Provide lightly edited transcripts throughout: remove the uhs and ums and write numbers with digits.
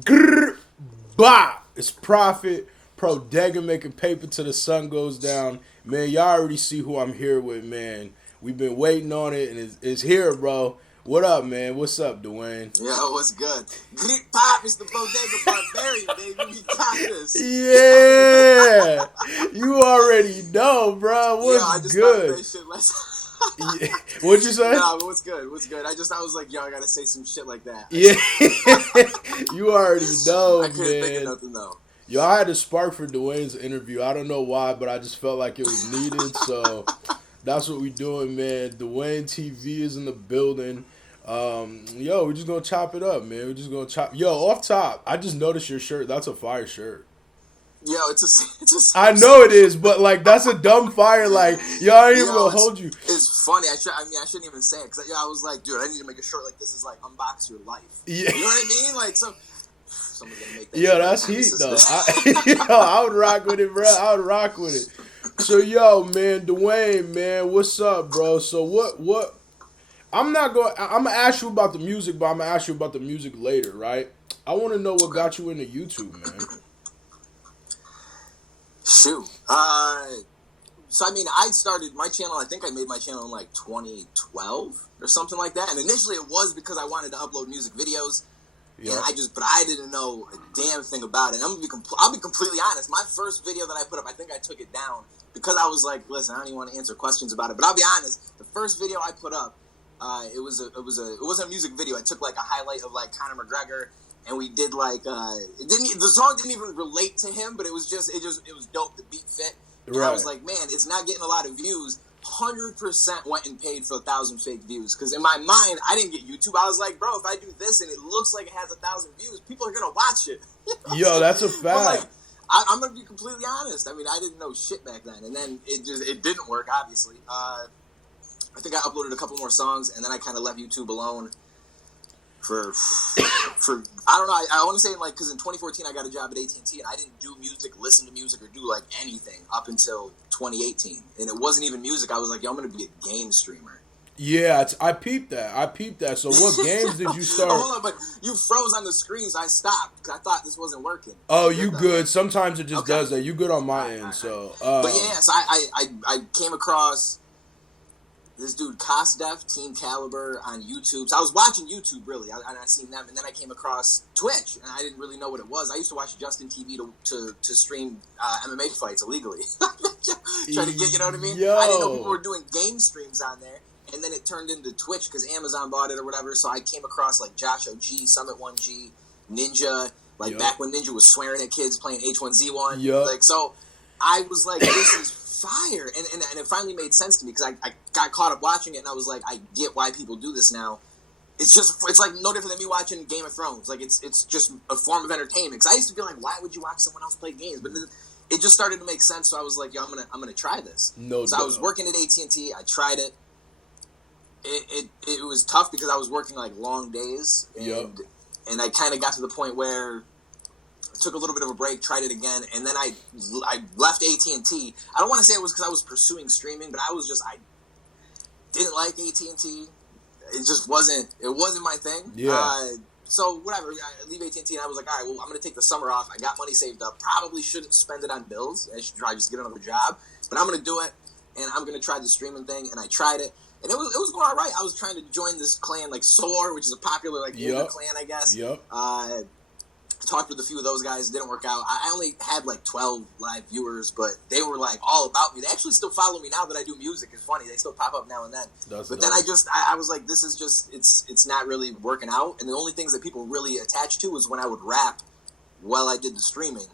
Grr, bah! It's Proffitt, Pro Dega making paper till the sun goes down. Man, y'all already see who I'm here with, man. We've been waiting on it, and it's here, bro. What up, man? What's up, Duane? Yo, what's good? Greek Pop is the Bodega Barbarian, baby. We got this. Yeah, you already know, bro. What's I just good? That shit Yeah. What'd you say? No, but what's good? What's good? I was like, yo, I gotta say some shit like that. Yeah, you already know, I couldn't think of man. nothing though. Yo, I had to spark for Dwayne's interview. I don't know why, but I just felt like it was needed. So that's what we doing, man. Dwayne TV is in the building. Yo, we're just gonna chop it up, man. We're just gonna chop. Yo, off top, I just noticed your shirt. That's a fire shirt. Yo, it's a. I know it is, but like that's a dumb fire. Like, yo, I ain't even gonna hold you. It's funny. I shouldn't even say it because I was like, dude, I need to make a shirt like this. Is like unbox your life. Yeah. You know what I mean? Like someone's gonna make that. Yo, that's heat though. I would rock with it, bro. I would rock with it. So, yo, man, Duane, man, what's up, bro? So what? I'm gonna ask you about the music, but I'm gonna ask you about the music later, right? I want to know what got you into YouTube, man. Shoot. So I mean, I started my channel. I think I made my channel in like 2012 or something like that. And initially, it was because I wanted to upload music videos. Yeah. And but I didn't know a damn thing about it. I'll be completely honest. My first video that I put up, I think I took it down because I was like, listen, I don't even want to answer questions about it. But I'll be honest. The first video I put up, it wasn't a music video. I took like a highlight of like Conor McGregor. And we did like the song didn't even relate to him, but it was dope. The beat fit. And right. I was like, man, it's not getting a lot of views. 100% went and paid for 1,000 fake views. Because in my mind, I didn't get YouTube. I was like, bro, if I do this and it looks like it has 1,000 views, people are gonna watch it. Yo, that's a fact. Like, I'm gonna be completely honest. I mean, I didn't know shit back then, and then it didn't work. Obviously, I think I uploaded a couple more songs, and then I kind of left YouTube alone. For I don't know. I want to say like because in 2014 I got a job at AT&T and I didn't do music, listen to music, or do like anything up until 2018. And it wasn't even music. I was like, yo, I'm gonna be a game streamer. Yeah, I peeped that. So what games did you start? Hold on, but you froze on the screens. I stopped because I thought this wasn't working. Oh, you good? Sometimes it just does that. You good on my end? So, but yeah, so I came across this dude, CASHAPP Team Caliber on YouTube. So I was watching YouTube, really. I seen them, and then I came across Twitch, and I didn't really know what it was. I used to watch Justin TV to stream MMA fights illegally. Trying to get, you know what I mean? Yo. I didn't know people were doing game streams on there, and then it turned into Twitch because Amazon bought it or whatever, so I came across, like, Josh OG, Summit 1G, Ninja, like, back when Ninja was swearing at kids playing H1Z1. Yep. So I was like, this is fire, and it finally made sense to me because I got caught up watching it and I was like, I get why people do this now. It's like no different than me watching Game of Thrones. Like it's just a form of entertainment. Because I used to be like, why would you watch someone else play games? But it just started to make sense. So I was like, yo, I'm gonna try this. So I was working at AT&T. I tried it. It was tough because I was working like long days, and I kind of got to the point where took a little bit of a break, tried it again, and then I left AT&T. I don't want to say it was because I was pursuing streaming, but I didn't like AT&T. It just wasn't my thing. Yeah. So whatever, I leave AT&T, and I was like, all right, well, I'm going to take the summer off. I got money saved up. Probably shouldn't spend it on bills. I should try just get another job, but I'm going to do it, and I'm going to try the streaming thing, and I tried it. And it was going all right. I was trying to join this clan like SOAR, which is a popular like clan, I guess. Yep. Talked with a few of those guys. It didn't work out. I only had like 12 live viewers, but they were like all about me. They actually still follow me now that I do music. It's funny. They still pop up now and then. But then I was like, this is just, it's not really working out. And the only things that people really attached to was when I would rap while I did the streaming.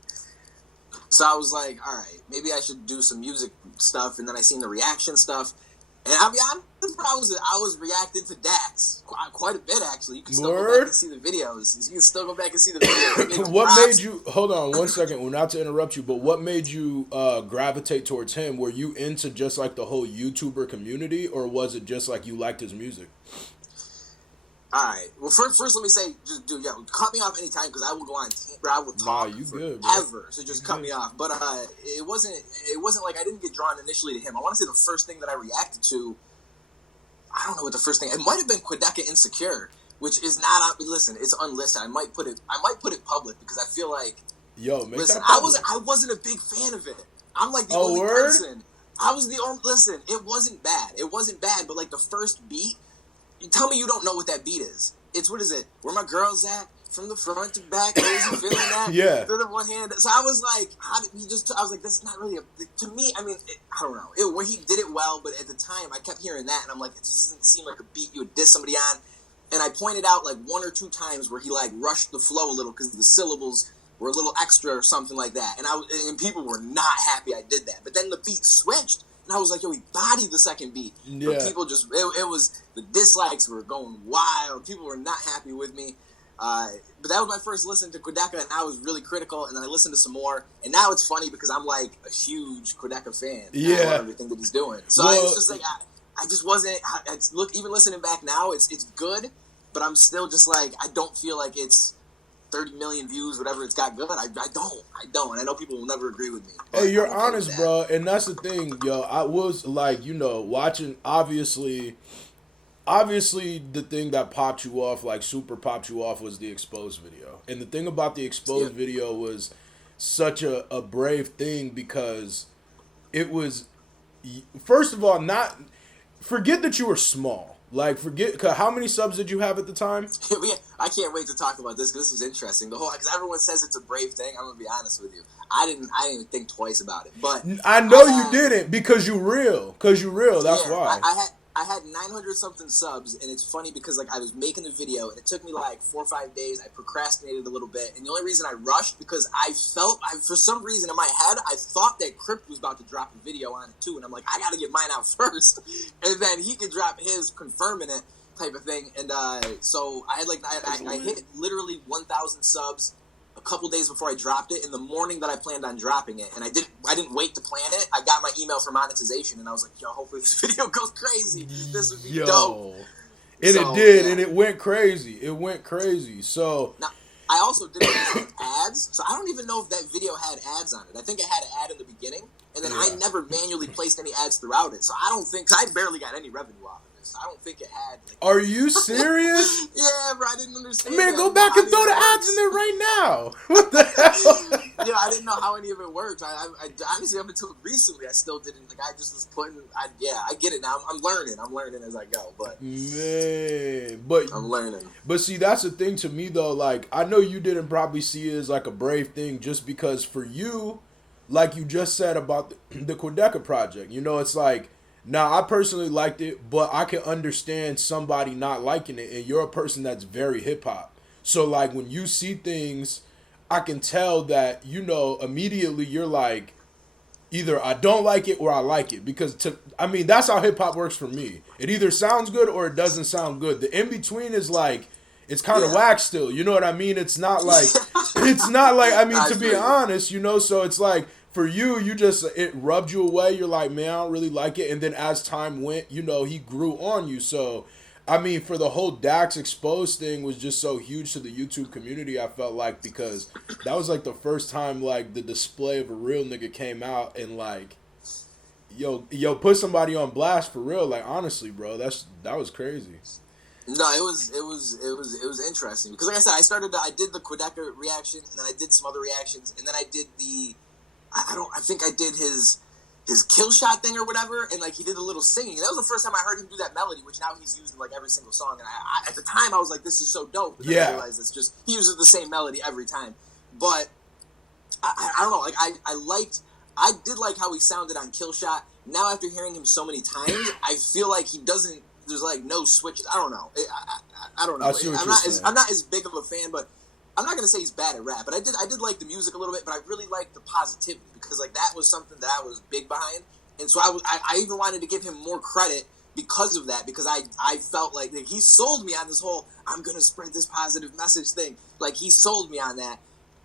So I was like, all right, maybe I should do some music stuff. And then I seen the reaction stuff. And I'll be honest, bro, I was reacting to Dax quite a bit, actually. You can still go back and see the videos. You can still go back and see the videos. What made you, hold on one second, well, not to interrupt you, but what made you gravitate towards him? Were you into just like the whole YouTuber community, or was it just like you liked his music? All right. Well, first let me say, just cut me off anytime because I will go on. I will talk forever. So just cut me off. But it wasn't like I didn't get drawn initially to him. I want to say the first thing that I reacted to, I don't know what the first thing. It might have been Quedeca Insecure, which is not. Listen, it's unlisted. I might put it public because I feel like. Yo, make listen, that public. I wasn't a big fan of it. I'm like the Oh, only word? person. I was the only. Listen, it wasn't bad. It wasn't bad, but like the first beat. You tell me you don't know what that beat is. It's what is it? Where my girls at? From the front to back, crazy feeling that. Yeah. To the one hand. So I was like, how did he just? I was like, that's not really to me. I mean, I don't know. Where he did it well, but at the time, I kept hearing that, and I'm like, it just doesn't seem like a beat you would diss somebody on. And I pointed out like one or two times where he like rushed the flow a little because the syllables were a little extra or something like that. And people were not happy I did that. But then the beat switched, and I was like, yo, he bodied the second beat. Yeah. But people just it was the dislikes were going wild. People were not happy with me. But that was my first listen to Quedeca, and I was really critical, and then I listened to some more, and now it's funny because I'm like a huge Quedeca fan. Yeah. I love everything that he's doing. So it's just like I just wasn't. Even listening back now, it's good, but I'm still just like I don't feel like it's 30 million views, whatever it's got good. I don't. And I know people will never agree with me. Hey, you're honest, bro, and that's the thing, yo. I was like, watching Obviously, the thing that popped you off, like super popped you off, was the Exposed video. And the thing about the Exposed video was such a brave thing because it was, first of all, forget that you were small. Like, cause how many subs did you have at the time? I can't wait to talk about this because this is interesting. Because everyone says it's a brave thing. I'm gonna be honest with you. I didn't even think twice about it. But I know you didn't because you real. That's why. I had 900 something subs, and it's funny because like I was making the video, and it took me like 4 or 5 days. I procrastinated a little bit, and the only reason I rushed because I for some reason in my head I thought that Crypt was about to drop a video on it too, and I'm like I got to get mine out first, and then he could drop his confirming it type of thing. And so I had I hit literally 1,000 subs a couple days before I dropped it. In the morning that I planned on dropping it, and I didn't wait to plan it. I got my email for monetization, and I was like, yo, hopefully this video goes crazy. This would be dope. And it did, and it went crazy. So now, I also did it with ads, so I don't even know if that video had ads on it. I think it had an ad in the beginning, and then I never manually placed any ads throughout it. So I don't think, because I barely got any revenue off of this. I don't think it had. Like, are you serious? Yeah, bro, I didn't understand. Man, go back and throw the ads in there right now. What the hell? Yeah, I didn't know how any of it worked. I honestly, up until recently, I still didn't. Like, I just was putting. I get it now. I'm learning. I'm learning as I go. But man, but I'm learning. But see, that's the thing to me though. Like, I know you didn't probably see it as like a brave thing, just because for you, like you just said about the Quedeca project. It's like. Now, I personally liked it, but I can understand somebody not liking it, and you're a person that's very hip-hop. So, like, when you see things, I can tell that, immediately you're like, either I don't like it or I like it. Because, that's how hip-hop works for me. It either sounds good or it doesn't sound good. The in-between is like, it's kind of whack still, you know what I mean? It's not like, to be honest, so it's like, for you it rubbed you away. You're like, man, I don't really like it. And then as time went, he grew on you. So, for the whole Dax Exposed thing was just so huge to the YouTube community, I felt like, because that was like the first time like the display of a real nigga came out and like, yo, put somebody on blast for real. Like, honestly, bro, that was crazy. No, it was interesting because, like I said, I did the Quedeca reaction, and then I did some other reactions, and then I did I think I did his kill shot thing or whatever, and like he did a little singing, and that was the first time I heard him do that melody, which now he's used in like every single song. And I at the time I was like, this is so dope. But then I realized it's just he uses the same melody every time. But I don't know, like I did like how he sounded on Kill Shot. Now after hearing him so many times, I feel like he doesn't. There's like no switch. I don't know. I don't know. I'm not as big of a fan, but I'm not gonna say he's bad at rap. But I did like the music a little bit. But I really liked the positivity because like that was something that I was big behind. And so I even wanted to give him more credit because of that. Because I felt like he sold me on this whole I'm gonna spread this positive message thing. Like he sold me on that.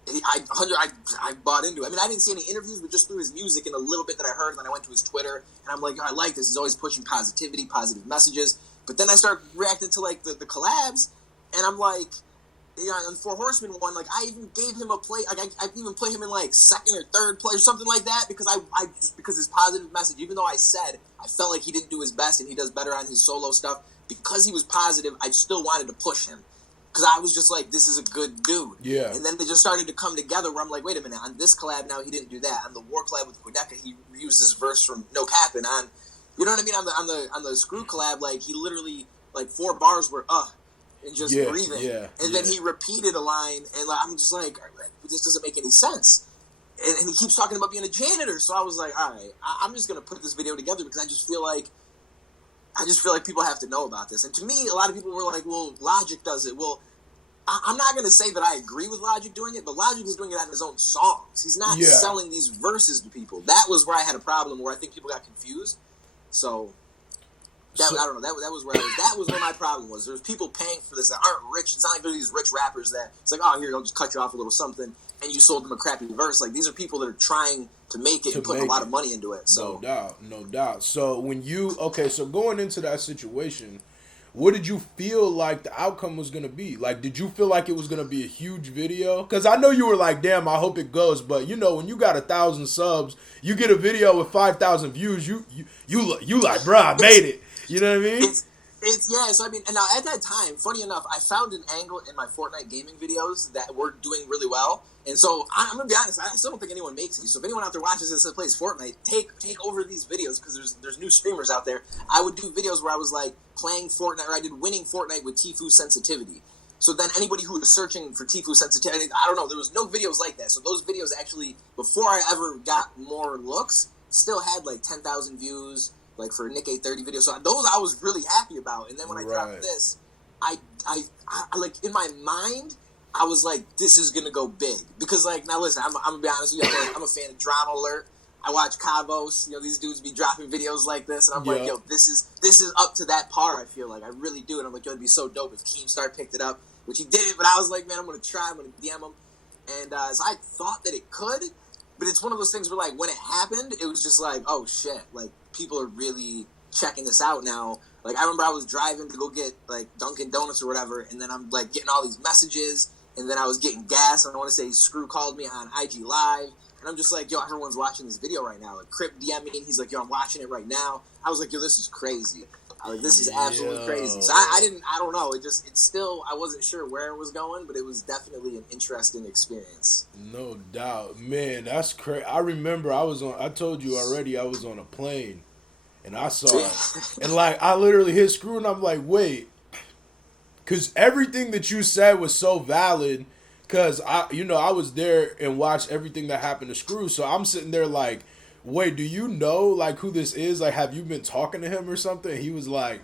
I bought into it. I mean, I didn't see any interviews, but just through his music and a little bit that I heard, and then I went to his Twitter, and I'm like, I like this. He's always pushing positivity, positive messages. But then I started reacting to, like, the collabs, and I'm like, on the Four Horsemen one, like, I even gave him a play. Like, I even play him in, like, second or third play or something like that, because because his positive message, even though I said I felt like he didn't do his best and he does better on his solo stuff, because he was positive, I still wanted to push him. Because I was just like, this is a good dude. Yeah. And then they just started to come together where I'm like, wait a minute, on this collab now he didn't do that. On the War collab with Quedeca, he used this verse from No Cappin'. On, you know what I mean? On the Screw collab, like he literally, like 4 bars were and just breathing. Yeah. And then he repeated a line, and like, I'm just like, this doesn't make any sense. And he keeps talking about being a janitor. So I was like, all right, I'm just gonna put this video together because I just feel like people have to know about this. And to me, a lot of people were like, well, Logic does it. Well, I'm not going to say that I agree with Logic doing it, but Logic is doing it on his own songs. He's not selling these verses to people. That was where I had a problem, where I think people got confused. So, I don't know. That was where that was where my problem was. There's people paying for this that aren't rich. It's not like they're these rich rappers that it's like, oh, here, I'll just cut you off a little something, and you sold them a crappy verse. Like, these are people that are trying to make it and putting a lot of money into it. So no doubt. So so going into that situation, what did you feel like the outcome was gonna be? Like, did you feel like it was gonna be a huge video? Because I know you were like, damn, I hope it goes. But you know, when you got 1,000 subs, you get a video with 5,000 views, you like, bro, I made it. You know what I mean? It's yeah. So I mean, and now at that time, funny enough, I found an angle in my Fortnite gaming videos that were doing really well. And so I'm gonna be honest, I still don't think anyone makes these. So if anyone out there watches this that plays Fortnite, take over these videos because there's new streamers out there. I would do videos where I was like playing Fortnite, or I did winning Fortnite with Tfue sensitivity. So then anybody who was searching for Tfue sensitivity, I don't know, there was no videos like that. So those videos actually, before I ever got more looks, still had like 10,000 views. Like for a Nick 830 video, so those I was really happy about. And then when I dropped this, I like in my mind, I was like, this is gonna go big because like now listen, I'm gonna be honest with you, I'm a fan of Drama Alert. I watch Cavos, you know, these dudes be dropping videos like this, and I'm like, yo, this is up to that par. I feel like I really do, and I'm like, yo, it'd be so dope if Keemstar picked it up, which he didn't. But I was like, man, I'm gonna try. I'm gonna DM him, and so I thought that it could. But it's one of those things where, like, when it happened, it was just like, oh, shit. Like, people are really checking this out now. Like, I remember I was driving to go get, like, Dunkin' Donuts or whatever, and then I'm, like, getting all these messages, and then I was getting gas, and I want to say Screw called me on IG Live, and I'm just like, yo, everyone's watching this video right now. Like, Crip DM'd me, and he's like, yo, I'm watching it right now. I was like, yo, this is crazy. Like, this is absolutely crazy. So I don't know. It's still, I wasn't sure where it was going, but it was definitely an interesting experience. No doubt. Man, that's crazy. I remember I told you already, I was on a plane and I saw it. And like, I literally hit Screw and I'm like, wait. Because everything that you said was so valid. Because I was there and watched everything that happened to Screw. So I'm sitting there like, wait, do you know, like, who this is? Like, have you been talking to him or something? He was like,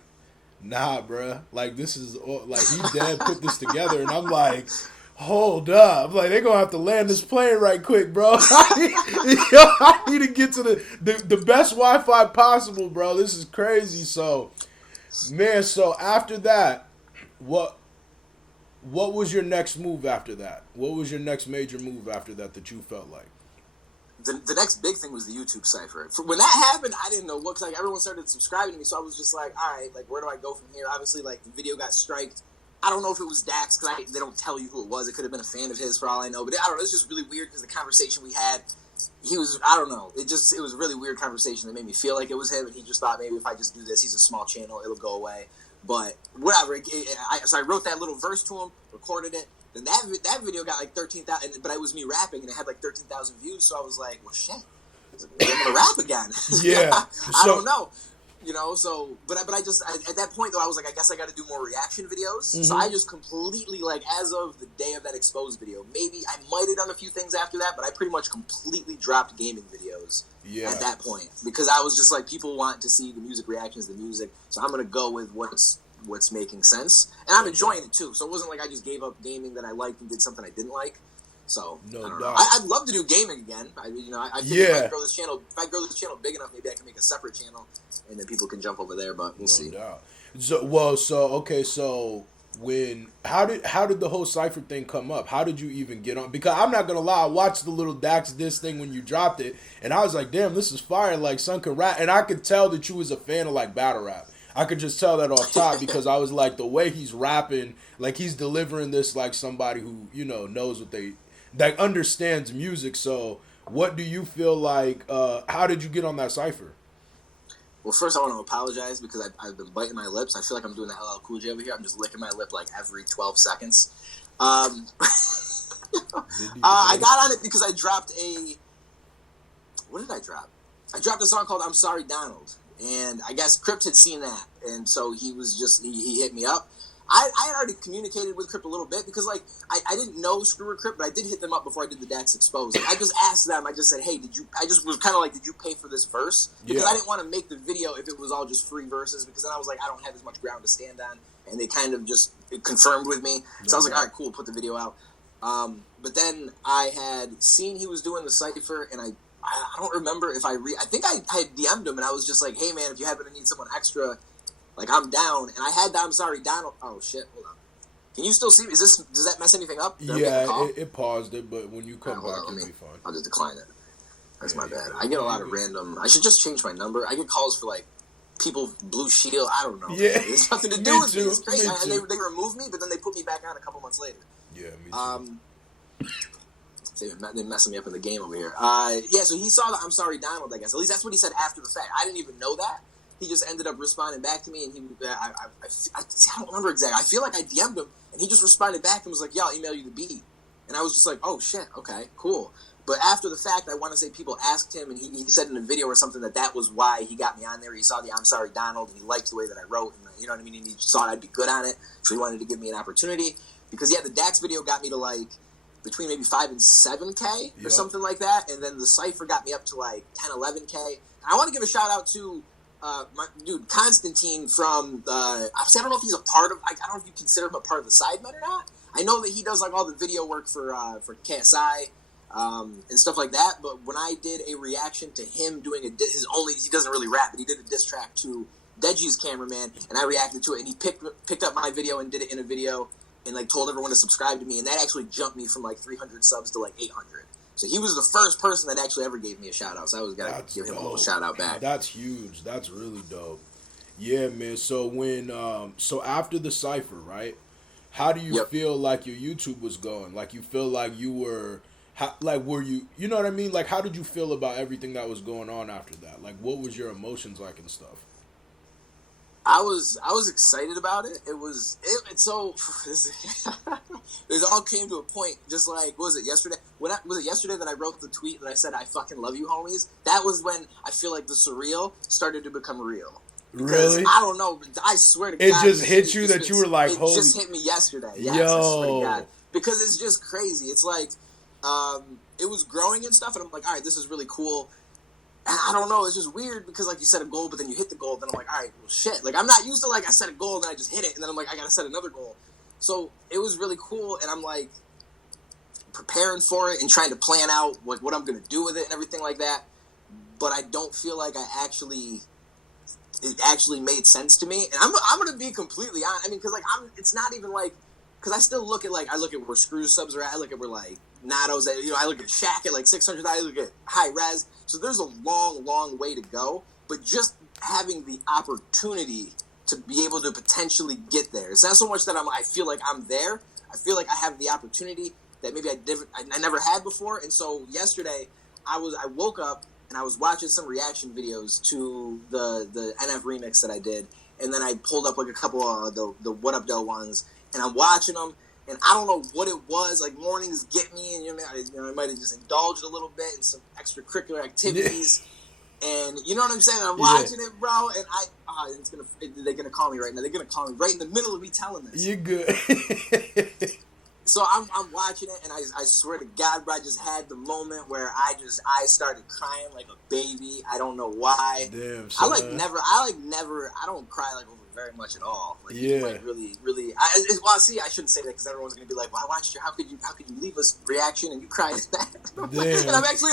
nah, bruh. Like, this is, like, he dead put this together. And I'm like, hold up. Like, they're going to have to land this plane right quick, bro. I need to get to the best Wi-Fi possible, bro. This is crazy. So, man, so after that, what was your next move after that? What was your next major move after that you felt like? The next big thing was the YouTube cipher. When that happened, I didn't know what, because like everyone started subscribing to me, so I was just like, all right, like where do I go from here? Obviously, like the video got striked. I don't know if it was Dax because they don't tell you who it was. It could have been a fan of his for all I know, but I don't know. It's just really weird because the conversation we had, I don't know. It was a really weird conversation that made me feel like it was him, and he just thought maybe if I just do this, he's a small channel, it'll go away. But whatever. So I wrote that little verse to him, recorded it. Then that video got like 13,000, but it was me rapping, and it had like 13,000 views. So I was like, well, shit, I'm gonna rap again. Yeah, I don't know, you know. So, but I just at that point though, I was like, I guess I got to do more reaction videos. Mm-hmm. So I just completely, like, as of the day of that exposed video, maybe I might have done a few things after that, but I pretty much completely dropped gaming videos. Yeah. At that point, because I was just like, people want to see the music reactions, the music, so I'm gonna go with what's making sense, and I'm enjoying it too. So it wasn't like I just gave up gaming that I liked and did something I didn't like. So I don't know. I'd love to do gaming again. I think if I grow this channel big enough, maybe I can make a separate channel, and then people can jump over there. But we'll see. Doubt. So how did the whole cipher thing come up? How did you even get on? Because I'm not gonna lie, I watched the little Dax Diss thing when you dropped it, and I was like, damn, this is fire. Like, son can rap, and I could tell that you was a fan of like battle rap. I could just tell that off top because I was like, the way he's rapping, like he's delivering this like somebody who, you know, knows what that understands music. So what do you feel like, how did you get on that cipher? Well, first I want to apologize because I've been biting my lips. I feel like I'm doing the LL Cool J over here. I'm just licking my lip like every 12 seconds. I got on it because I dropped what did I drop? I dropped a song called I'm Sorry Donald. And I guess Crypt had seen that. And so he hit me up. I had already communicated with Crypt a little bit because, like, I didn't know Screwer Crypt, but I did hit them up before I did the Dax Exposed. I just asked them, I just said, hey, I just was kind of like, did you pay for this verse? Because I didn't want to make the video if it was all just free verses, because then I was like, I don't have as much ground to stand on. And they kind of just confirmed with me. So I was like, all right, cool, put the video out. But then I had seen he was doing the cypher, and I don't remember if I think I had DM'd him, and I was just like, hey, man, if you happen to need someone extra, like, I'm down. And I had the I'm Sorry Donald. Oh, shit. Hold on. Can you still see me? Does that mess anything up? It paused it, but when you come back, it'll be fine. I'll just decline it. That's my bad. I get a lot of random... I should just change my number. I get calls for, like, people, Blue Shield. I don't know. Yeah. It's nothing to do with me. It's crazy. And they removed me, but then they put me back on a couple months later. Yeah, me too. They're messing me up in the game over here. So he saw the I'm Sorry Donald, I guess. At least that's what he said after the fact. I didn't even know that. He just ended up responding back to me, and I don't remember exactly. I feel like I DM'd him, and he just responded back and was like, yeah, I'll email you the beat. And I was just like, oh, shit, okay, cool. But after the fact, I want to say people asked him, and he said in a video or something that was why he got me on there. He saw the I'm Sorry Donald, and he liked the way that I wrote, and you know what I mean? And he thought I'd be good on it, so he wanted to give me an opportunity. Because, the Dax video got me to, like, between maybe 5 and 7K or something like that, and then the Cypher got me up to, like, 10, 11K. And I want to give a shout-out to... my dude Constantine from obviously I don't know if he's a part of, I don't know if you consider him a part of the Sidemen or not. I know that he does like all the video work for KSI and stuff like that. But when I did a reaction to him doing he doesn't really rap, but he did a diss track to Deji's Cameraman, and I reacted to it, and he picked up my video and did it in a video and like told everyone to subscribe to me, and that actually jumped me from like 300 subs to like 800. So he was the first person that actually ever gave me a shout-out. So I always got to give him a little shout-out back. That's huge. That's really dope. Yeah, man. So when so after the Cypher, right, how do you feel like your YouTube was going? Like, you feel like you were... were you... You know what I mean? Like, how did you feel about everything that was going on after that? Like, what was your emotions like and stuff? I was excited about it. It all came to a point. Just like, what was it yesterday? Was it yesterday that I wrote the tweet that I said I fucking love you, homies? That was when I feel like the surreal started to become real. Because, really? I don't know. I swear to God, it just hit you that you were like, holy. It just hit me yesterday. Yes, I swear to God. Because it's just crazy. It's like it was growing and stuff, and I'm like, all right, this is really cool. And I don't know, it's just weird because, like, you set a goal, but then you hit the goal, then I'm like, all right, well, shit. Like, I'm not used to, like, I set a goal, and then I just hit it, and then I'm like, I gotta set another goal. So it was really cool, and I'm, like, preparing for it and trying to plan out, like, what I'm gonna do with it and everything like that. But I don't feel like it actually made sense to me. And I'm gonna be completely honest. I mean, because, like, it's not even, like, because I still look at, like, I look at where Screw subs are at, I look at where, like, Natto's at, I look at Shaq at, like, 600, I look at High Res. So there's a long, long way to go, but just having the opportunity to be able to potentially get there. It's not so much that I feel like I'm there. I feel like I have the opportunity that maybe I never had before. And so yesterday, I woke up and I was watching some reaction videos to the NF remix that I did, and then I pulled up like a couple of the What Up Doe ones, and I'm watching them. And I don't know what it was. Like, mornings get me, and I might have just indulged a little bit in some extracurricular activities. And you know what I'm saying? I'm watching it, bro, and they're gonna call me right now. They're gonna call me right in the middle of me telling this. You're good. So I'm watching it, and I swear to God, bro, I just had the moment where I started crying like a baby. I don't know why. Damn, I don't cry like over very much at all. Like, yeah. Like, really, really. I shouldn't say that because everyone's gonna be like, "Well, I watched your. How could you leave us reaction and you cried at that?" Damn. And I'm actually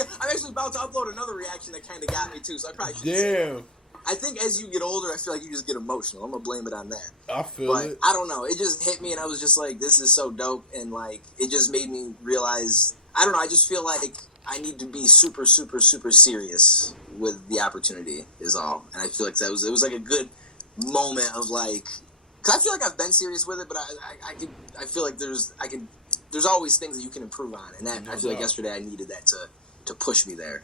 about to upload another reaction that kind of got me too. So I probably should. Damn. I think as you get older, I feel like you just get emotional. I'm gonna blame it on that. I feel it. I don't know. It just hit me, and I was just like, "This is so dope," and like, it just made me realize. I don't know. I just feel like I need to be super, super, super serious with the opportunity. Is all, and I feel like it was like a good moment of like, because I feel like I've been serious with it, but I feel like there's always things that you can improve on, and that I feel like yesterday I needed that to push me there.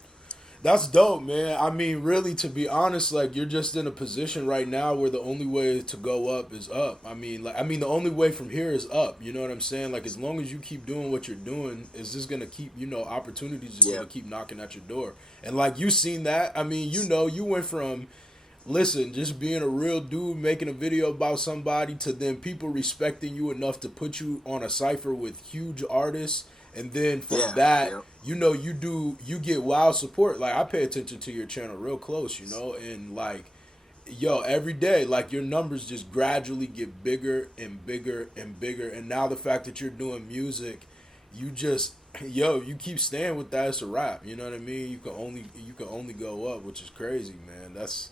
That's dope, man. I mean, really, to be honest, like you're just in a position right now where the only way to go up is up. The only way from here is up. You know what I'm saying? Like, as long as you keep doing what you're doing, it's just gonna keep, opportunities are gonna keep knocking at your door. And like you seen that. I mean, you went from, listen, just being a real dude making a video about somebody to then people respecting you enough to put you on a cipher with huge artists, and then from you get wild support. Like, I pay attention to your channel real close, and like, every day, like, your numbers just gradually get bigger and bigger and bigger, and now the fact that you're doing music, you just you keep staying with that, it's a wrap. You know what I mean? You can only go up, which is crazy, man. It's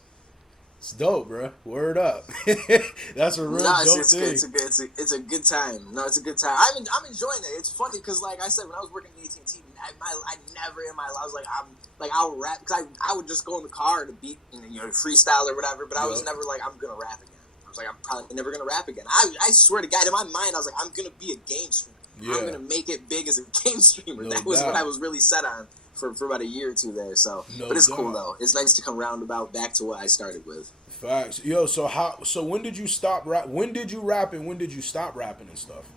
dope, bro. Word up. That's a real dope thing. It's a good time. No, it's a good time. I'm enjoying it. It's funny because, like I said, when I was working at AT&T, I never in my life, I was like, I'll rap, because I would just go in the car to beat, freestyle or whatever, but I was never like, I'm going to rap again. I was like, I'm probably never going to rap again. I swear to God, in my mind, I was like, I'm going to be a game streamer. Yeah. I'm going to make it big as a game streamer. That was what I was really set on for about a year or two there. So, but it's cool though. It's nice to come roundabout back to what I started with. Facts. So when did you stop rap? When did you rap and when did you stop rapping and stuff?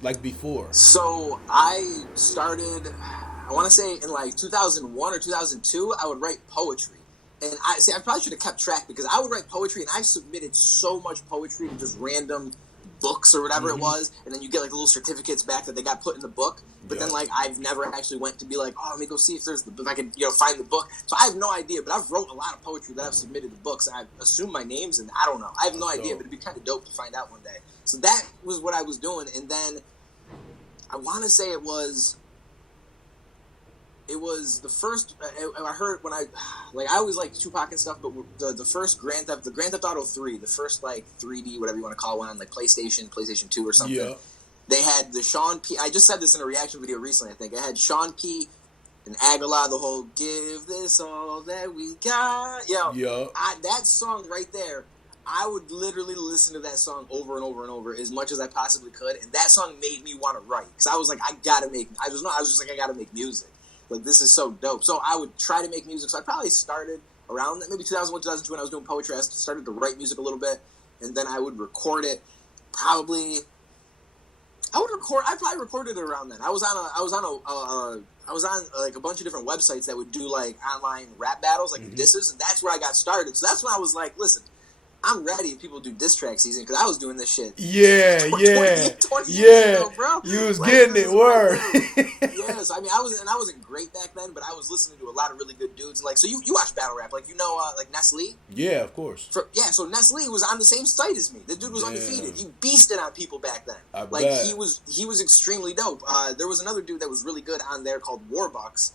Like before? So I started, I want to say in like 2001 or 2002, I would write poetry. And I probably should have kept track, because I would write poetry and I submitted so much poetry to just random books or whatever it was, and then you get like little certificates back that they got put in the book, but then like I've never actually went to be like, oh, let me go see if I can find the book. So I have no idea, but I've wrote a lot of poetry that I've submitted to books, and I've assumed my names, and I don't know, I have no idea, but it'd be kind of dope to find out one day. So that was what I was doing, and then I want to say it was the first, I heard when I always like Tupac and stuff, but the first Grand Theft Auto 3, the first like 3D, whatever you want to call one, on like PlayStation 2 or something. Yeah. They had the Sean P. I just said this in a reaction video recently, I think. I had Sean P. and Aguilar, the whole "Give This All That We Got." That song right there, I would literally listen to that song over and over and over as much as I possibly could, and that song made me want to write, because I was like, I gotta make music. Like, this is so dope. So I would try to make music. So I probably started around maybe 2001, 2002 when I was doing poetry. I started to write music a little bit, and then I would record it. I probably recorded it around then. I was on like a bunch of different websites that would do like online rap battles, like disses, and that's where I got started. So that's when I was like, listen, I'm ready if people do diss track season, because I was doing this shit. 20 years ago, bro. You was like, getting it, word. Yes, I mean, I wasn't great back then, but I was listening to a lot of really good dudes. Like, so you watch battle rap, like, like Nestle? Yeah, of course. So Nestle was on the same site as me. The dude was undefeated. He beasted on people back then. I bet. He was extremely dope. There was another dude that was really good on there called Warbucks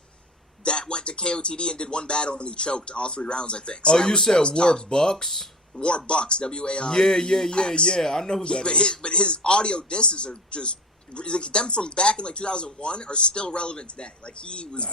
that went to KOTD and did one battle and he choked all 3 rounds, I think. So you said Warbucks? Warbucks, W-A-R. Yeah. I know who that is. But his audio disses are just, like, them from back in like 2001 are still relevant today. Like, he was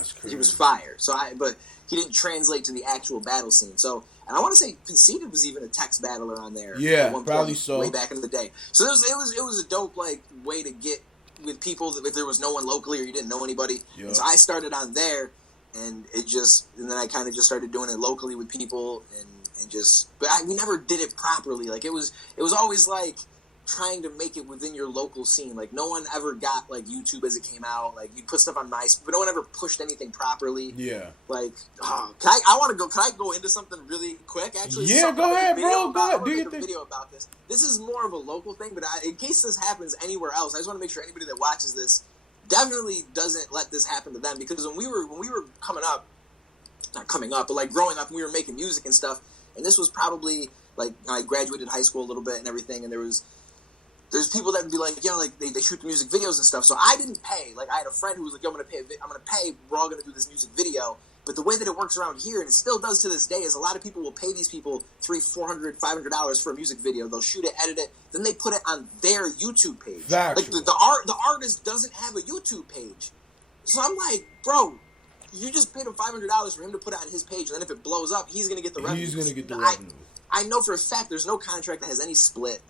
fire. But he didn't translate to the actual battle scene. So, and I want to say Conceited was even a text battler on there. Yeah, probably so. Way back in the day. So it was a dope like way to get with people if there was no one locally or you didn't know anybody. Yep. And so I started on there, and then I kind of just started doing it locally with people we never did it properly. Like, it was always like trying to make it within your local scene. Like, no one ever got like YouTube as it came out. Like, you put stuff on MySpace, but no one ever pushed anything properly. Yeah. Like, can I go into something really quick? Actually, yeah, go ahead, bro. Go ahead. Do your thing. Video about this. This is more of a local thing, but in case this happens anywhere else, I just want to make sure anybody that watches this definitely doesn't let this happen to them, because when we were not coming up, but like growing up, and we were making music and stuff. And this was probably, like, I graduated high school a little bit and everything, and there's people that would be like, like, they shoot the music videos and stuff. So I didn't pay. Like, I had a friend who was like, yo, I'm going to pay, we're all going to do this music video. But the way that it works around here, and it still does to this day, is a lot of people will pay these people $300, $400, $500 for a music video. They'll shoot it, edit it, then they put it on their YouTube page. Factual. Like, the artist doesn't have a YouTube page. So I'm like, bro, you just paid him $500 for him to put it on his page, and then if it blows up, he's going to get the revenue. He's going to get the revenue. I know for a fact there's no contract that has any split,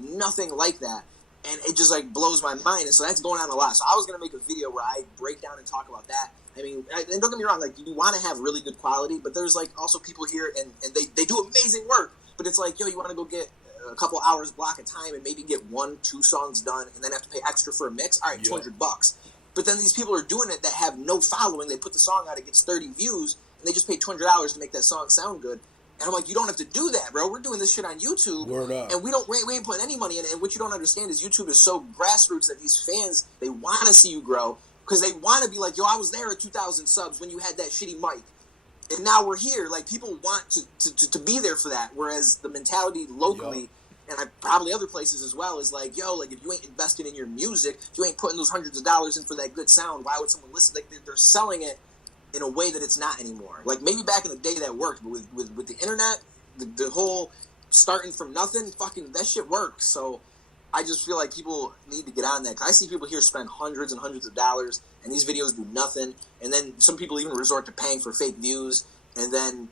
nothing like that, and it just, like, blows my mind, and so that's going on a lot. So I was going to make a video where I break down and talk about that. I I mean, and don't get me wrong, like, you want to have really good quality, but there's, like, also people here, and they do amazing work, but it's like, yo, you want to go get a couple hours block of time and maybe get 1-2 songs done and then have to pay extra for a mix? All right, $200. But then these people are doing it that have no following. They put the song out, it gets 30 views, and they just pay $200 to make that song sound good. And I'm like, you don't have to do that, bro. We're doing this shit on YouTube. Word up. And we ain't putting any money in it. And what you don't understand is YouTube is so grassroots that these fans, they want to see you grow because they want to be like, yo, I was there at 2,000 subs when you had that shitty mic. And now we're here. Like, people want to be there for that. Whereas the mentality locally, and probably other places as well, is like, yo, like, if you ain't invested in your music, if you ain't putting those hundreds of dollars in for that good sound, why would someone listen? Like, they're selling it in a way that it's not anymore. Like, maybe back in the day that worked, but with the internet, the whole starting from nothing, fucking, that shit works. So I just feel like people need to get on that. 'Cause I see people here spend hundreds and hundreds of dollars, and these videos do nothing. And then some people even resort to paying for fake views, and then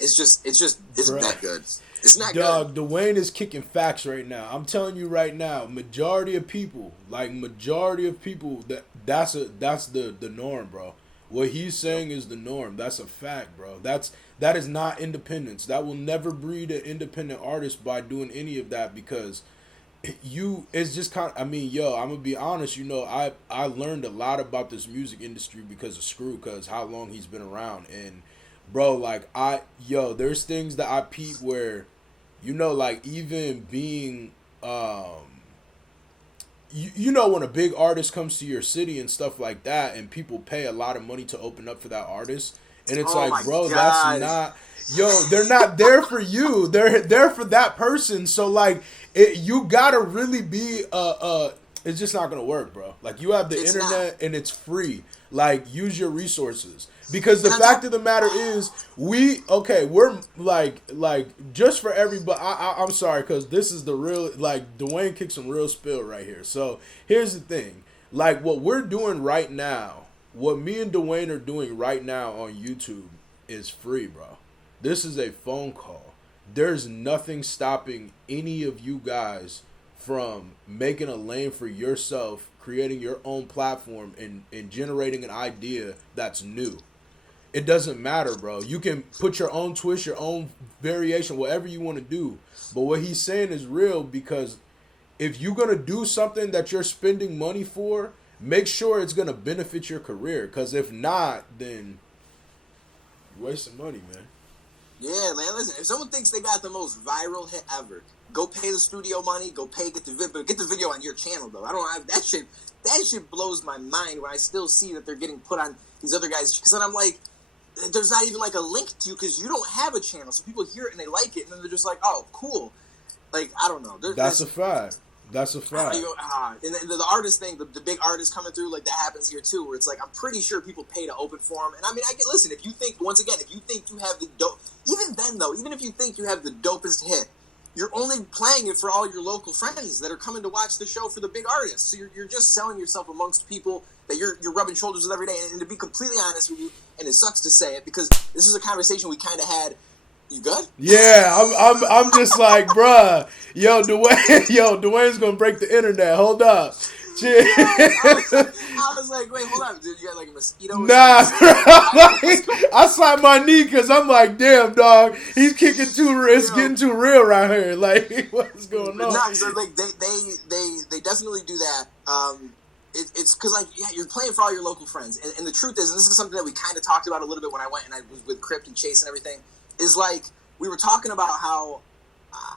it's isn't that good. It's not good. Dog, Duane is kicking facts right now. I'm telling you right now, majority of people, that's the norm, bro. What he's saying is the norm. That's a fact, bro. That is not independence. That will never breed an independent artist by doing any of that, because it's just kind of, I mean, yo, I'm gonna be honest, you know, I learned a lot about this music industry because of Screw, because how long he's been around. And bro, like, there's things that I peep where, you know, like, even being you know, when a big artist comes to your city and stuff like that, and people pay a lot of money to open up for that artist, and it's like, bro, that's not, they're not there for you. They're there for that person. So, like, you gotta really be it's just not gonna work, bro. Like, you have the internet and it's free. Like, use your resources. Because the fact of the matter is, we're like just for everybody. I'm sorry, because this is the real, like, Duane kicked some real spill right here. So here's the thing, like, what we're doing right now, what me and Duane are doing right now on YouTube is free, bro. This is a phone call. There's nothing stopping any of you guys from making a lane for yourself, creating your own platform, and generating an idea that's new. It doesn't matter, bro. You can put your own twist, your own variation, whatever you want to do. But what he's saying is real, because if you're going to do something that you're spending money for, make sure it's going to benefit your career. Because if not, then you're wasting money, man. Yeah, man, listen, if someone thinks they got the most viral hit ever, go pay the studio money, get the video on your channel, though. I don't have that shit. That shit blows my mind when I still see that they're getting put on these other guys. Because then I'm like, there's not even like a link to you because you don't have a channel. So people hear it and they like it, and then they're just like, oh, cool. Like, I don't know. That's a fact. That's a fact. And the artist thing, the big artist coming through, like, that happens here too, where it's like, I'm pretty sure people pay to open for them. And I mean, listen, if you think you have the dope, even then though, even if you think you have the dopest hit, you're only playing it for all your local friends that are coming to watch the show for the big artists. So you're just selling yourself amongst people that you're rubbing shoulders with every day. And to be completely honest with you, and it sucks to say it, because this is a conversation we kind of had. You good? Yeah, I'm just like, bruh, Duane's gonna break the internet. Hold up. I was like, wait, hold on, dude. You got like a mosquito? Nah, I slapped my knee because I'm like, damn, dog, he's kicking it's getting too real right here. Like, what's going on? Nah, so like they definitely do that. It's because, like, yeah, you're playing for all your local friends, and the truth is, and this is something that we kind of talked about a little bit when I went and I was with Crypt and Chase and everything, is like we were talking about how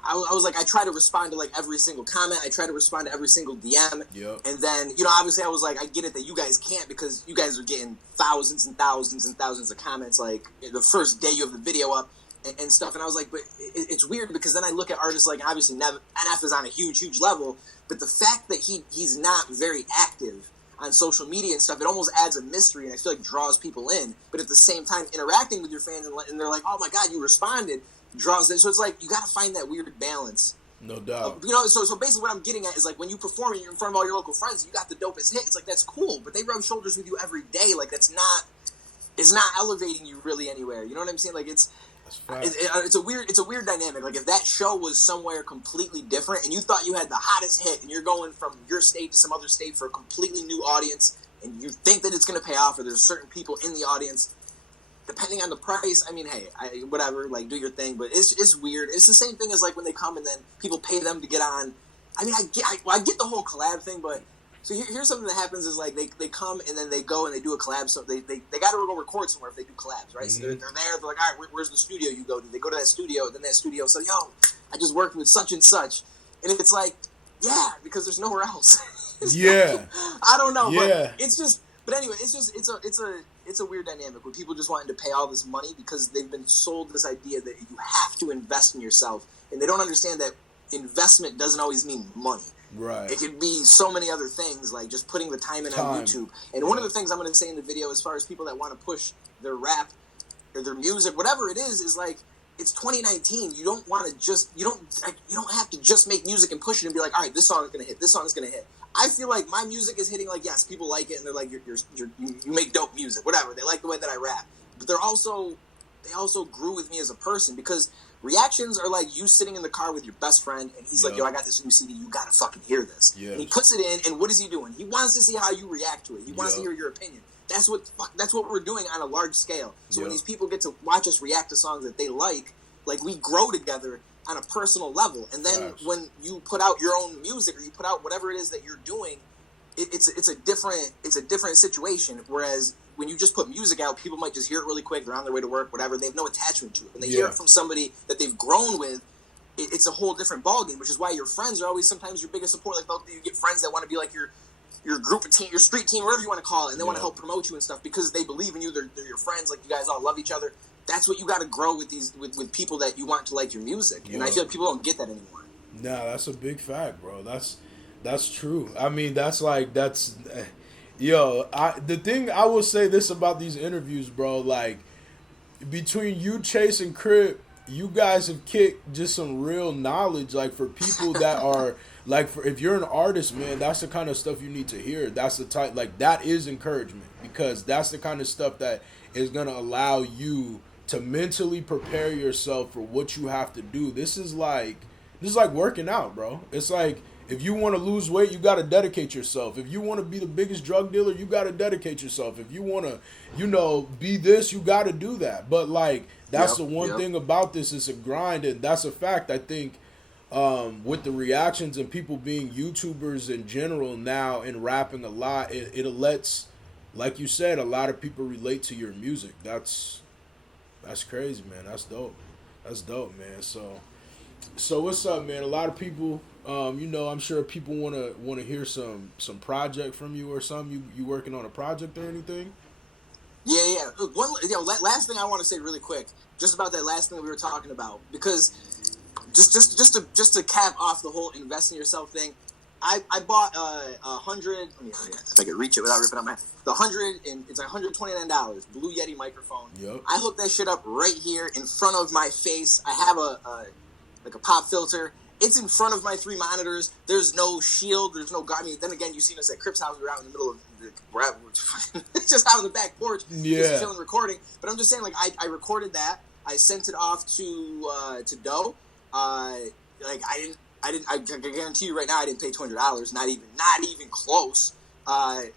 I was like, I try to respond to like every single comment, I try to respond to every single DM, and then, you know, obviously I was like, I get it that you guys can't because you guys are getting thousands and thousands and thousands of comments like the first day you have the video up and stuff, and I was like, but it's weird because then I look at artists like, obviously NF is on a huge level, but the fact that he's not very active on social media and stuff, it almost adds a mystery and I feel like draws people in, but at the same time interacting with your fans and they're like, oh my god, you responded, draws them. So it's like you got to find that weird balance. No doubt. You know, so basically what I'm getting at is like when you perform and you're in front of all your local friends, you got the dopest hit. It's like, that's cool, but they rub shoulders with you every day. Like, it's not elevating you really anywhere. You know what I'm saying? Like, it's a weird dynamic. Like, if that show was somewhere completely different and you thought you had the hottest hit and you're going from your state to some other state for a completely new audience and you think that it's going to pay off, or there's certain people in the audience, depending on the price, I mean, hey, whatever, like, do your thing, but it's weird. It's the same thing as, like, when they come and then people pay them to get on. I mean, I get the whole collab thing, but, so here's something that happens is, like, they come and then they go and they do a collab, so they got to go record somewhere if they do collabs, right? So they're there, they're like, all right, where's the studio you go to? They go to that studio, and then that studio says, yo, I just worked with such and such, and it's like, yeah, because there's nowhere else. Yeah. I don't know, yeah. but it's just, but anyway, it's a weird dynamic where people just wanting to pay all this money because they've been sold this idea that you have to invest in yourself, and they don't understand that investment doesn't always mean money. Right. It could be so many other things, like just putting the time in on YouTube. And one of the things I'm going to say in the video, as far as people that want to push their rap or their music, whatever it is like, it's 2019. You don't want to just, you don't have to just make music and push it and be like, all right, this song is going to hit. This song is going to hit. I feel like my music is hitting. Like, yes, people like it, and they're like, you make dope music, whatever. They like the way that I rap, but they also grew with me as a person, because reactions are like you sitting in the car with your best friend, and he's like, yo, I got this new CD, you gotta fucking hear this. And he puts it in, and what is he doing? He wants to see how you react to it. He wants to hear your opinion. That's what we're doing on a large scale. So when these people get to watch us react to songs that they like we grow together on a personal level. And then when you put out your own music, or you put out whatever it is that you're doing, it's a different situation. Whereas when you just put music out, people might just hear it really quick. They're on their way to work, whatever. They have no attachment to it. When they hear it from somebody that they've grown with, it's a whole different ballgame, which is why your friends are always sometimes your biggest support. Like, you get friends that want to be like your group of team, your street team, whatever you want to call it, and they want to help promote you and stuff because they believe in you. They're your friends. Like, you guys all love each other. That's what you got to grow with with people that you want to like your music. And I feel like people don't get that anymore. Nah, that's a big fact, bro. That's true. I mean, the thing I will say this about these interviews, bro, like, between you, Chase, and Crip, you guys have kicked just some real knowledge, like, for people that are, like, if you're an artist, man, that's the kind of stuff you need to hear. That's the type, like, that is encouragement, because that's the kind of stuff that is going to allow you to mentally prepare yourself for what you have to do. This is like working out, bro. It's like, if you want to lose weight, you got to dedicate yourself. If you want to be the biggest drug dealer, you got to dedicate yourself. If you want to, be this, you got to do that. But, like, that's the one thing about this, is a grind, and that's a fact. I think with the reactions and people being YouTubers in general now and rapping a lot, it lets, like you said, a lot of people relate to your music. That's crazy, man. That's dope. That's dope, man. So what's up, man? A lot of people, I'm sure people want to hear some project from you or something. You working on a project or anything? Yeah. Last thing I want to say really quick, just about that last thing that we were talking about, because just to cap off the whole invest in yourself thing. I bought 100. Let me see if I could reach it without ripping out my. The 100, and it's $129. Blue Yeti microphone. Yep. I hooked that shit up right here in front of my face. I have a pop filter. It's in front of my 3 monitors. There's no shield. There's no guard. I mean, then again, you seen us at Crip's house. We're out in the middle of it's just out on the back porch, just chilling, recording. But I'm just saying, like, I recorded that. I sent it off to Doe. I can guarantee you right now, I didn't pay $200. Not even close. I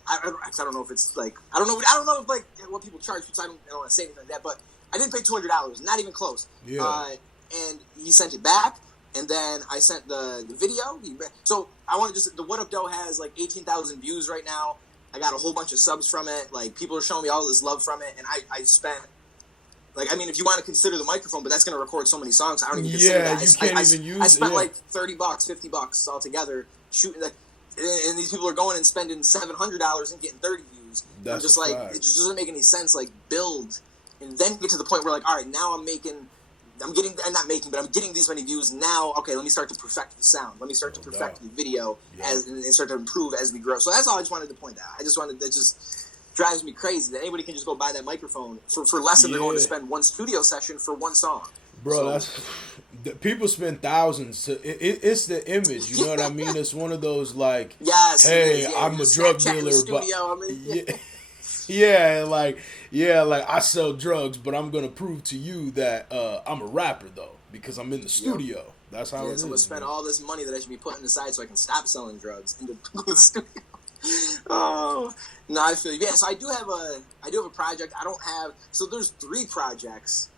don't know if it's like, I don't know if, like, what people charge. So I don't want to say anything like that. But I didn't pay $200. Not even close. Yeah. And he sent it back. And then I sent the video. So I want to just, the What Up Doe has like 18,000 views right now. I got a whole bunch of subs from it. Like, people are showing me all this love from it. And I spent, like, I mean, if you want to consider the microphone, but that's going to record so many songs, I don't even consider that. You can't even use it. I spent like $30, $50 altogether shooting that. And these people are going and spending $700 and getting 30 views. I'm just like, it just doesn't make any sense. Like, build and then get to the point where, like, all right, now I'm getting these many views now. Okay, let me start to perfect the sound. Let me start to perfect the video and start to improve as we grow. So that's all I just wanted to point out. That just drives me crazy that anybody can just go buy that microphone for less than they're going to spend one studio session for one song. Bro, people spend thousands. It's the image, you know what I mean? It's one of those, like, hey, I'm a drug dealer, but I sell drugs, but I'm gonna prove to you that I'm a rapper though, because I'm in the studio. That's how it is. So I'm gonna spend all this money that I should be putting aside so I can stop selling drugs and go to the studio. Oh no, I feel you. Yeah, so I do have a project. I don't have so there's 3 projects,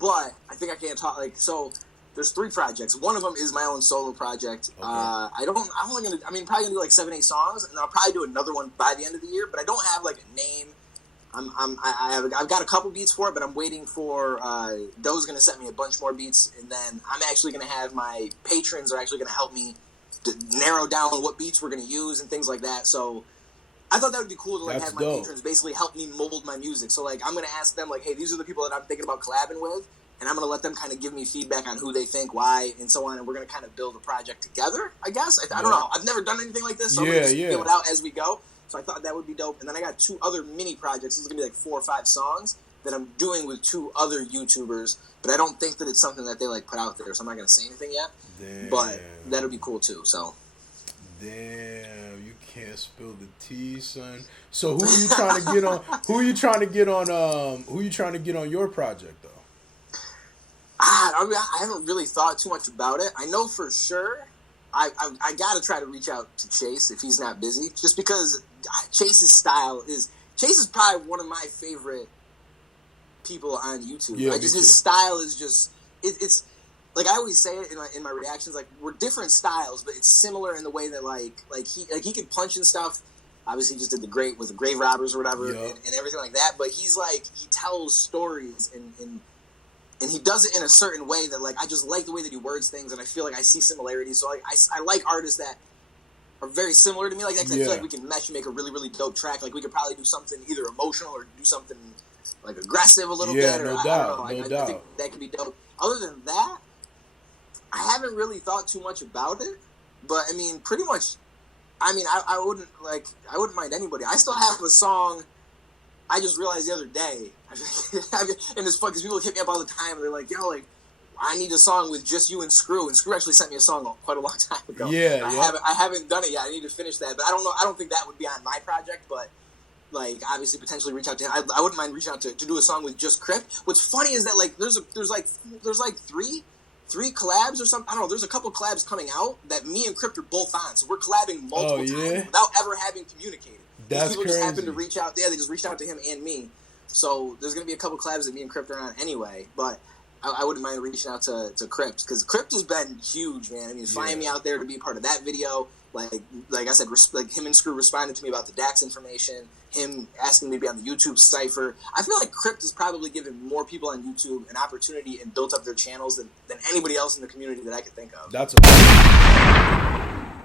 but I think I can't talk like so. There's 3 projects. One of them is my own solo project. Okay. I'm only gonna. I mean, probably gonna do like 7-8 songs, and I'll probably do another one by the end of the year. But I don't have like a name. I've got a couple beats for it, but I'm waiting for Doe's gonna send me a bunch more beats, and then I'm actually gonna have my patrons are actually gonna help me to narrow down what beats we're gonna use and things like that. So I thought that would be cool to like have my patrons basically help me mold my music. So like I'm gonna ask them like, hey, these are the people that I'm thinking about collabing with. And I'm going to let them kind of give me feedback on who they think, why, and so on. And we're going to kind of build a project together, I guess. I don't know. I've never done anything like this, so I'm going to feel it out as we go. So I thought that would be dope. And then I got 2 other mini projects. This is going to be like 4 or 5 songs that I'm doing with 2 other YouTubers. But I don't think that it's something that they like put out there, so I'm not going to say anything yet. Damn. But that'll be cool too. So. Damn, you can't spill the tea, son. So who are you trying to get on? Who are you trying to get on? Who are you trying to get on your project though? I mean, I haven't really thought too much about it. I know for sure I got to try to reach out to Chase if he's not busy, just because Chase's style is probably one of my favorite people on YouTube. Yeah, his style is just it's like I always say it in my reactions, like we're different styles, but it's similar in the way that like he can punch and stuff. Obviously, he just did the great with the grave robbers or whatever and everything like that. But he's like he tells stories and he does it in a certain way that, like, I just like the way that he words things, and I feel like I see similarities. So, like, I like artists that are very similar to me like that, 'cause I feel like we can mesh and make a really, really dope track. Like, we could probably do something either emotional or do something, like, aggressive a little bit. Or, no I doubt. don't know. I think that could be dope. Other than that, I haven't really thought too much about it. But, I mean, pretty much, I mean, I wouldn't mind anybody. I still have a song I just realized the other day, and it's fun because people hit me up all the time, and they're like, yo, like, I need a song with just you and Screw actually sent me a song quite a long time ago. I haven't done it yet. I need to finish that, but I don't know. I don't think that would be on my project, but like obviously potentially reach out to him. I wouldn't mind reaching out to do a song with just Crypt. What's funny is that like there's like 3 collabs or something. I don't know. There's a couple collabs coming out that me and Crypt are both on, so we're collabing multiple times without ever having communicated. That's people crazy. Just happened to reach out. Yeah, they just reached out to him and me. So there's going to be a couple collabs that me and Crypt are on anyway. But I wouldn't mind reaching out to Crypt because Crypt has been huge, man. I mean, flying me out there to be part of that video. Like I said, like him and Screw responded to me about the DAX information. Him asking me to be on the YouTube cipher. I feel like Crypt has probably given more people on YouTube an opportunity and built up their channels than anybody else in the community that I could think of. That's a